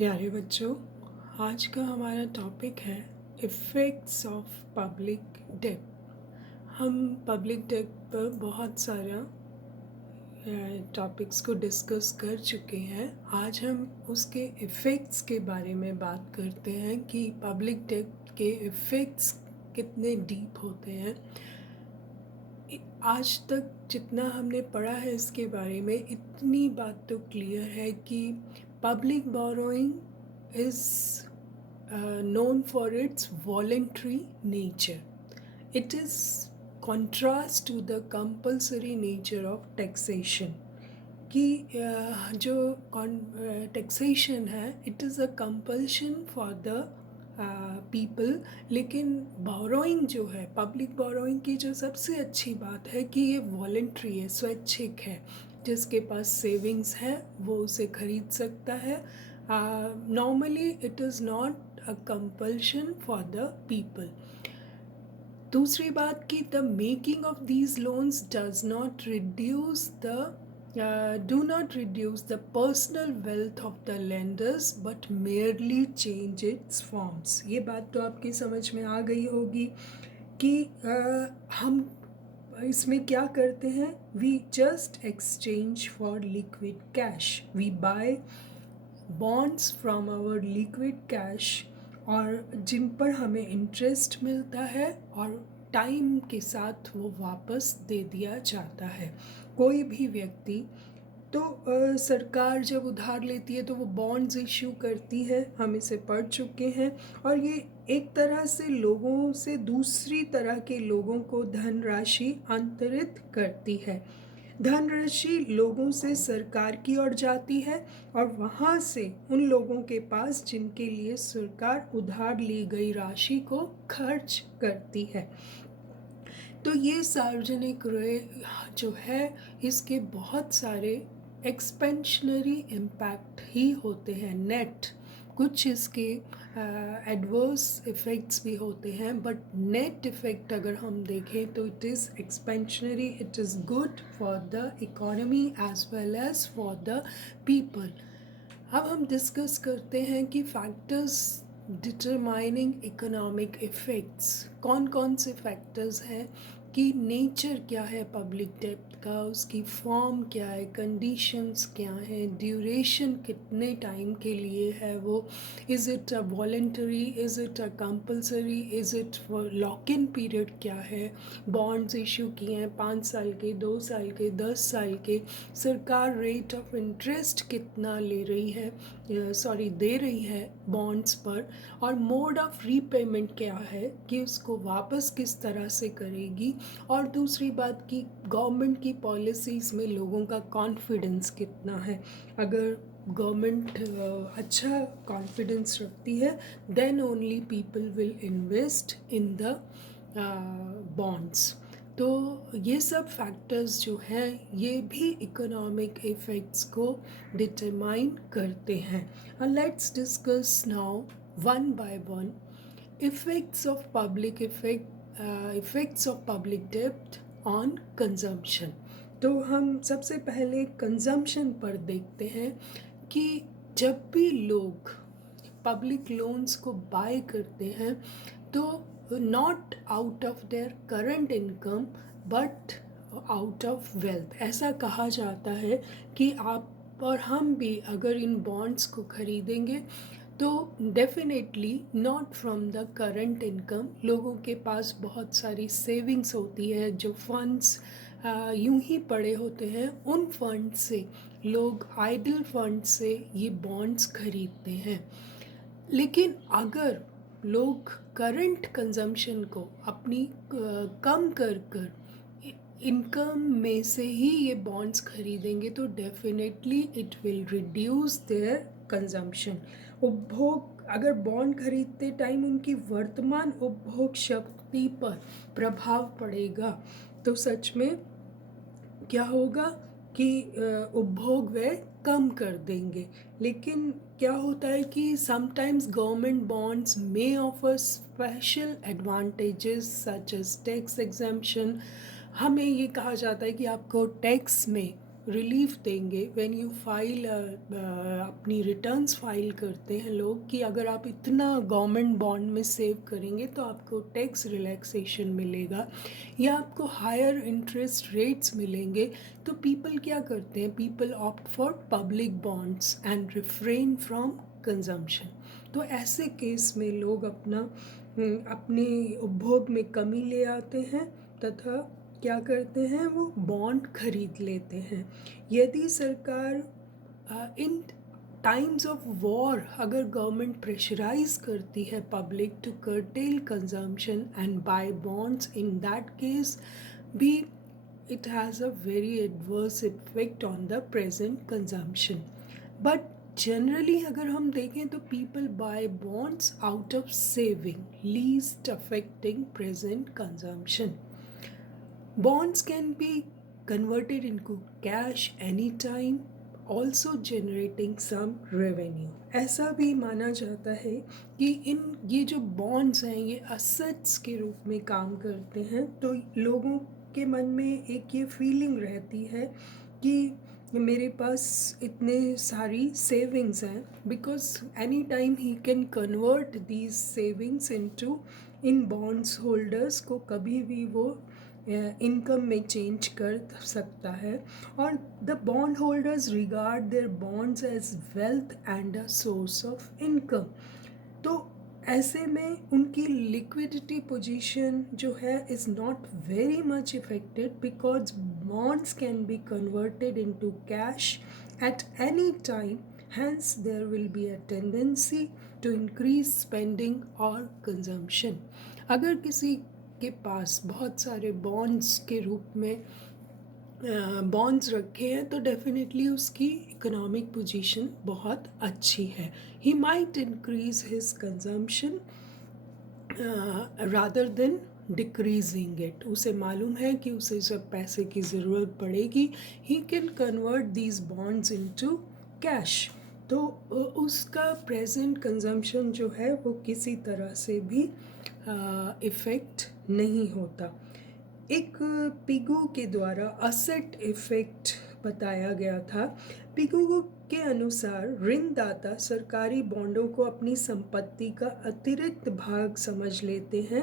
प्यारे बच्चों, आज का हमारा टॉपिक है इफ़ेक्ट्स ऑफ पब्लिक डेट। हम पब्लिक डेट पर बहुत सारा टॉपिक्स को डिस्कस कर चुके हैं। आज हम उसके इफ़ेक्ट्स के बारे में बात करते हैं कि पब्लिक डेट के इफ़ेक्ट्स कितने डीप होते हैं। आज तक जितना हमने पढ़ा है इसके बारे में, इतनी बात तो क्लियर है कि public borrowing is known for its voluntary nature. It is contrast to the compulsory nature of taxation. कि जो टैक्सेशन है, it is a compulsion for the people, लेकिन बोरोइंग जो है, पब्लिक बोरोइंग की जो सबसे अच्छी बात है कि ये वॉलेंट्री है, स्वैच्छिक है। जिसके पास सेविंग्स है वो उसे खरीद सकता है। Normally it is not a compulsion for the people. दूसरी बात कि the making of these loans does not reduce the do not reduce the personal wealth of the lenders but merely change its forms। ये बात तो आपकी समझ में आ गई होगी कि हम इसमें क्या करते हैं। We just exchange for liquid cash, we buy bonds from our liquid cash, और जिन पर हमें इंटरेस्ट मिलता है और टाइम के साथ वो वापस दे दिया जाता है। कोई भी व्यक्ति तो सरकार जब उधार लेती है तो वो बॉन्ड्स इश्यू करती है, हम इसे पढ़ चुके हैं। और ये एक तरह से लोगों से दूसरी तरह के लोगों को धनराशि अंतरित करती है। धनराशि लोगों से सरकार की ओर जाती है और वहाँ से उन लोगों के पास जिनके लिए सरकार उधार ली गई राशि को खर्च करती है। तो ये सार्वजनिक रे जो है, इसके बहुत सारे एक्सपेंशनरी इम्पैक्ट ही होते हैं। नेट कुछ इसके एडवर्स इफ़ेक्ट्स भी होते हैं, बट नेट इफ़ेक्ट अगर हम देखें तो it is expansionary, it is good for the economy as well as for the people. अब हम डिस्कस करते हैं कि फैक्टर्स डिटरमाइनिंग इकोनॉमिक इफ़ेक्ट्स कौन कौन से फैक्टर्स हैं, कि नेचर क्या है पब्लिक डेब्ट का, उसकी फॉर्म क्या है, कंडीशंस क्या हैं, ड्यूरेशन कितने टाइम के लिए है वो, is it a voluntary, is it a compulsory, is it for lock in period क्या है, बॉन्ड्स इशू किए हैं 5 साल के, 2 साल के, 10 साल के, सरकार रेट ऑफ इंटरेस्ट कितना ले रही है, दे रही है बॉन्ड्स पर, और मोड ऑफ रीपेमेंट क्या है कि उसको वापस किस तरह से करेगी। और दूसरी बात कि गवर्नमेंट की पॉलिसीज़ में लोगों का कॉन्फिडेंस कितना है। अगर गवर्नमेंट अच्छा कॉन्फिडेंस रखती है, then only people will invest in the bonds. तो ये सब फैक्टर्स जो हैं ये भी इकोनॉमिक इफ़ेक्ट्स को डिटरमाइन करते हैं। Let's discuss now one by one effects of public डेब्ट ऑन कंजम्पशन। तो हम सबसे पहले कंजम्पशन पर देखते हैं कि जब भी लोग पब्लिक लोन्स को बाय करते हैं तो not out of their current income but out of wealth. ऐसा कहा जाता है कि आप और हम भी अगर इन बॉन्ड्स को खरीदेंगे तो definitely not from the current income. लोगों के पास बहुत सारी सेविंग्स होती है, जो फंड्स यूं ही पड़े होते हैं, उन फंड से लोग आइडल फंड से ये बॉन्ड्स खरीदते हैं। लेकिन अगर लोग करंट कंजम्पशन को अपनी कम कर इनकम में से ही ये बॉन्ड्स खरीदेंगे तो definitely it will reduce there consumption. उपभोग, अगर बॉन्ड खरीदते टाइम उनकी वर्तमान उपभोग शक्ति पर प्रभाव पड़ेगा तो सच में क्या होगा कि उपभोग वे कम कर देंगे। लेकिन क्या होता है कि sometimes government bonds may offer special advantages such as tax exemption. हमें ये कहा जाता है कि आपको टैक्स में रिलीफ देंगे व्हेन यू फाइल अपनी रिटर्न्स फाइल करते हैं लोग कि अगर आप इतना गवर्नमेंट बॉन्ड में सेव करेंगे तो आपको टैक्स रिलैक्सेशन मिलेगा या आपको हायर इंटरेस्ट रेट्स मिलेंगे, तो पीपल क्या करते हैं, people opt for public bonds and refrain from consumption. तो ऐसे केस में लोग अपने उपभोग में कमी ले आते हैं तथा क्या करते हैं, वो बॉन्ड खरीद लेते हैं। यदि सरकार इन टाइम्स ऑफ वॉर अगर गवर्नमेंट प्रेशराइज करती है public to curtail consumption and buy bonds, in that case भी it has a very adverse effect on the present consumption. But generally अगर हम देखें तो people buy bonds out of saving, least affecting present consumption. Bonds can be converted into cash anytime, also generating some revenue. ऐसा भी माना जाता है कि ये जो bonds हैं ये assets के रूप में काम करते हैं, तो लोगों के मन में एक ये फीलिंग रहती है कि मेरे पास इतने सारी सेविंग्स हैं, because any time he can convert these savings in bonds holders को कभी भी वो इनकम में चेंज कर सकता है, और the bond holders regard their bonds as wealth and a source of income. तो ऐसे में उनकी लिक्विडिटी पोजीशन जो है is not very much affected because bonds can be converted into cash at any time, hence there will be a tendency to increase spending और consumption. अगर किसी के पास बहुत सारे बॉन्ड्स के रूप में बॉन्ड्स रखे हैं तो डेफिनेटली उसकी इकोनॉमिक पोजीशन बहुत अच्छी है। He might increase his consumption rather than decreasing it. उसे मालूम है कि उसे जब पैसे की ज़रूरत पड़ेगी he can convert these bonds into cash, तो उसका प्रेजेंट कंजम्पशन जो है वो किसी तरह से भी इफ़ेक्ट नहीं होता। एक पिगू के द्वारा असेट इफेक्ट बताया गया था। पिगू के अनुसार ऋणदाता सरकारी बॉन्डों को अपनी संपत्ति का अतिरिक्त भाग समझ लेते हैं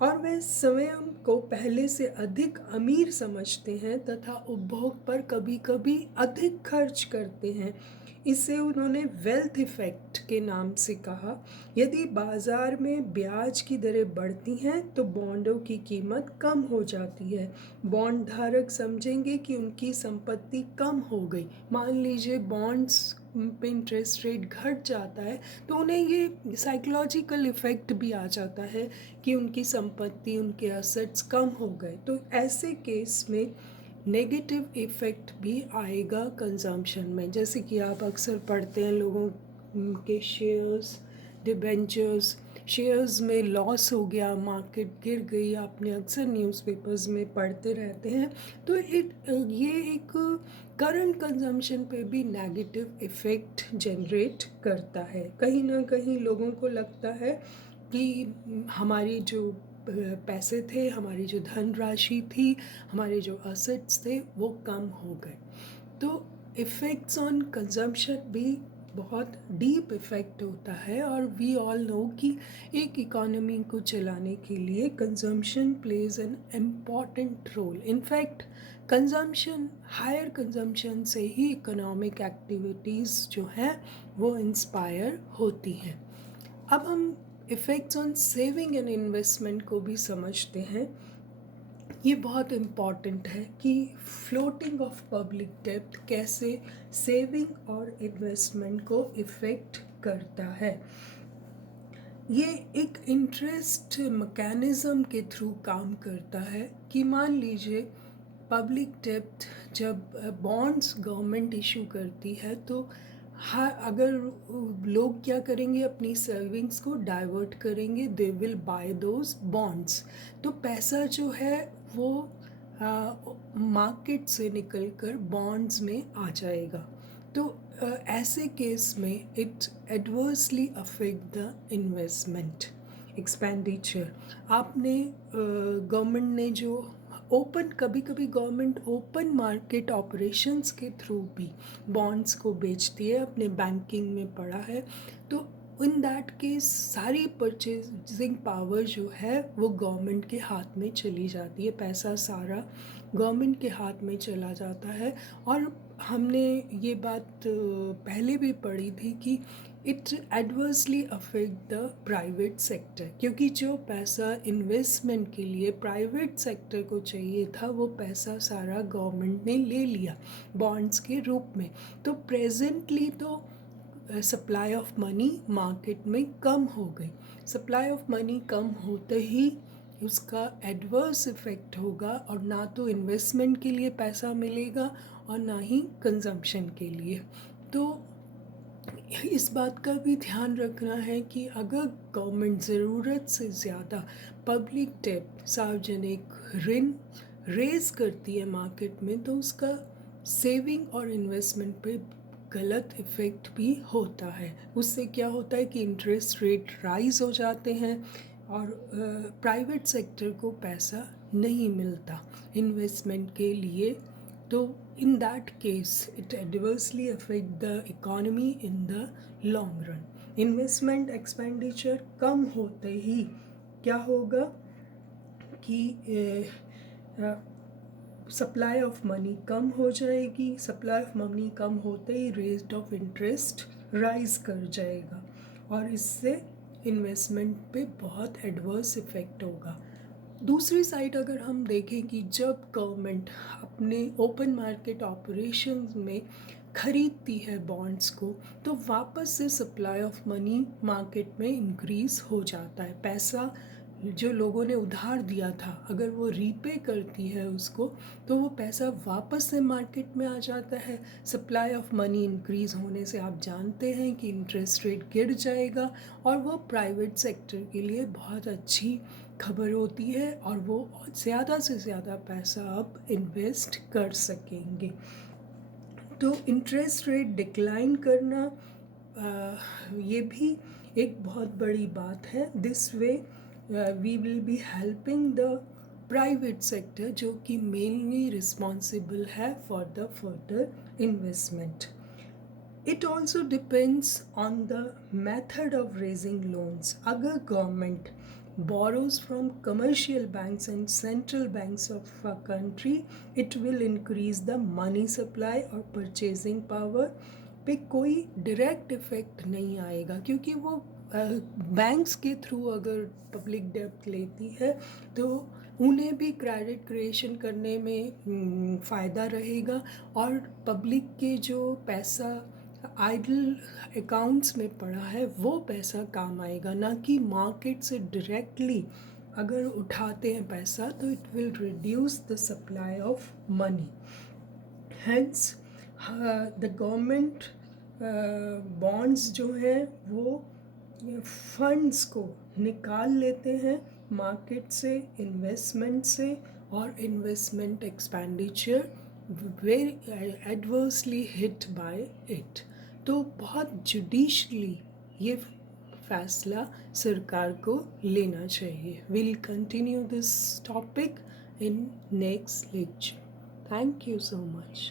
और वे स्वयं को पहले से अधिक अमीर समझते हैं तथा उपभोग पर कभी कभी अधिक खर्च करते हैं। इसे उन्होंने वेल्थ इफेक्ट के नाम से कहा। यदि बाजार में ब्याज की दरें बढ़ती हैं तो बॉन्डों की कीमत कम हो जाती है। बॉन्ड धारक समझेंगे कि उनकी संपत्ति कम हो गई। मान लीजिए बॉन्ड्स पे इंटरेस्ट रेट घट जाता है तो उन्हें ये साइकोलॉजिकल इफ़ेक्ट भी आ जाता है कि उनकी संपत्ति, उनके एसेट्स कम हो गए। तो ऐसे केस में नेगेटिव इफ़ेक्ट भी आएगा कंजम्पशन में, जैसे कि आप अक्सर पढ़ते हैं लोगों के शेयर्स, डिबेंचर्स, शेयर्स में लॉस हो गया, मार्केट गिर गई, आपने अक्सर न्यूज़पेपर्स में पढ़ते रहते हैं। तो ये एक करंट कंजम्पशन पे भी नेगेटिव इफ़ेक्ट जनरेट करता है। कहीं ना कहीं लोगों को लगता है कि हमारी जो पैसे थे, हमारी जो धनराशि थी, हमारे जो असेट्स थे वो कम हो गए। तो इफ़ेक्ट्स ऑन कंजम्पशन भी बहुत डीप इफ़ेक्ट होता है और वी ऑल नो कि एक इकोनॉमी को चलाने के लिए consumption plays an important role. In fact consumption, higher consumption से ही इकोनॉमिक एक्टिविटीज़ जो हैं वो इंस्पायर होती हैं। अब हम effects on saving and investment को भी समझते हैं। ये बहुत इम्पॉर्टेंट है कि फ्लोटिंग ऑफ पब्लिक डेब्ट कैसे सेविंग और इन्वेस्टमेंट को इफ़ेक्ट करता है। ये एक इंटरेस्ट मैकेनिज़्म के थ्रू काम करता है कि मान लीजिए पब्लिक डेब्ट जब बॉन्ड्स गवर्नमेंट इशू करती है तो हाँ, अगर लोग क्या करेंगे, अपनी सेविंग्स को डाइवर्ट करेंगे, they will buy those bonds. तो पैसा जो है वो मार्केट से निकलकर बॉन्ड्स में आ जाएगा। तो ऐसे केस में it adversely affect the investment expenditure. आपने गवर्नमेंट ने जो ओपन कभी कभी गवर्नमेंट ओपन मार्केट ऑपरेशंस के थ्रू भी बॉन्ड्स को बेचती है, अपने बैंकिंग में पड़ा है। तो इन दैट केस सारी परचेजिंग पावर जो है वो गवर्नमेंट के हाथ में चली जाती है, पैसा सारा गवर्नमेंट के हाथ में चला जाता है। और हमने ये बात पहले भी पढ़ी थी कि it adversely affect the private sector, क्योंकि जो पैसा इन्वेस्टमेंट के लिए प्राइवेट सेक्टर को चाहिए था वो पैसा सारा गवर्नमेंट ने ले लिया बॉन्ड्स के रूप में। तो प्रेजेंटली तो सप्लाई ऑफ मनी मार्केट में कम हो गई। सप्लाई ऑफ मनी कम होते ही उसका एडवर्स इफ़ेक्ट होगा, और ना तो इन्वेस्टमेंट के लिए पैसा मिलेगा और ना ही कंजम्पशन के लिए। तो इस बात का भी ध्यान रखना है कि अगर गवर्नमेंट ज़रूरत से ज़्यादा पब्लिक डेब्ट सार्वजनिक ऋण रेज करती है मार्केट में, तो उसका सेविंग और इन्वेस्टमेंट पे गलत इफ़ेक्ट भी होता है। उससे क्या होता है कि इंटरेस्ट रेट राइज हो जाते हैं और प्राइवेट सेक्टर को पैसा नहीं मिलता इन्वेस्टमेंट के लिए। तो in that case it adversely affect the economy in the long run. Investment expenditure कम होते ही क्या होगा कि सप्लाई ऑफ मनी कम हो जाएगी। सप्लाई ऑफ मनी कम होते ही रेट ऑफ इंटरेस्ट राइज कर जाएगा, और इससे इन्वेस्टमेंट पे बहुत एडवर्स इफ़ेक्ट होगा। दूसरी साइड अगर हम देखें कि जब गवर्नमेंट अपने ओपन मार्केट ऑपरेशंस में खरीदती है बॉन्ड्स को, तो वापस से सप्लाई ऑफ मनी मार्केट में इंक्रीज़ हो जाता है। पैसा जो लोगों ने उधार दिया था अगर वो रीपे करती है उसको, तो वो पैसा वापस से मार्केट में आ जाता है। सप्लाई ऑफ मनी इंक्रीज़ होने से आप जानते हैं कि इंटरेस्ट रेट गिर जाएगा, और वो प्राइवेट सेक्टर के लिए बहुत अच्छी खबर होती है, और वो ज़्यादा से ज़्यादा पैसा अब इन्वेस्ट कर सकेंगे। तो इंटरेस्ट रेट डिक्लाइन करना ये भी एक बहुत बड़ी बात है। This way we will be helping the private sector, जो कि मेनली रिस्पॉन्सिबल है for the further investment. It also depends on the method of raising loans. अगर government borrows from commercial banks and central banks of a country, it will increase the money supply और purchasing power पे कोई direct effect नहीं आएगा, क्योंकि वो banks के through अगर पब्लिक डेब्ट लेती है तो उन्हें भी क्रेडिट क्रिएशन करने में फ़ायदा रहेगा, और पब्लिक के जो पैसा आइडल अकाउंट्स में पड़ा है वो पैसा काम आएगा, ना कि मार्केट से डायरेक्टली अगर उठाते हैं पैसा तो it will reduce the supply of money. Hence the government bonds जो हैं वो फंड्स को निकाल लेते हैं मार्केट से, इन्वेस्टमेंट से, और investment expenditure very adversely hit by it. तो बहुत जुडिशली ये फैसला सरकार को लेना चाहिए। Will continue this topic in next lecture. Thank you so much.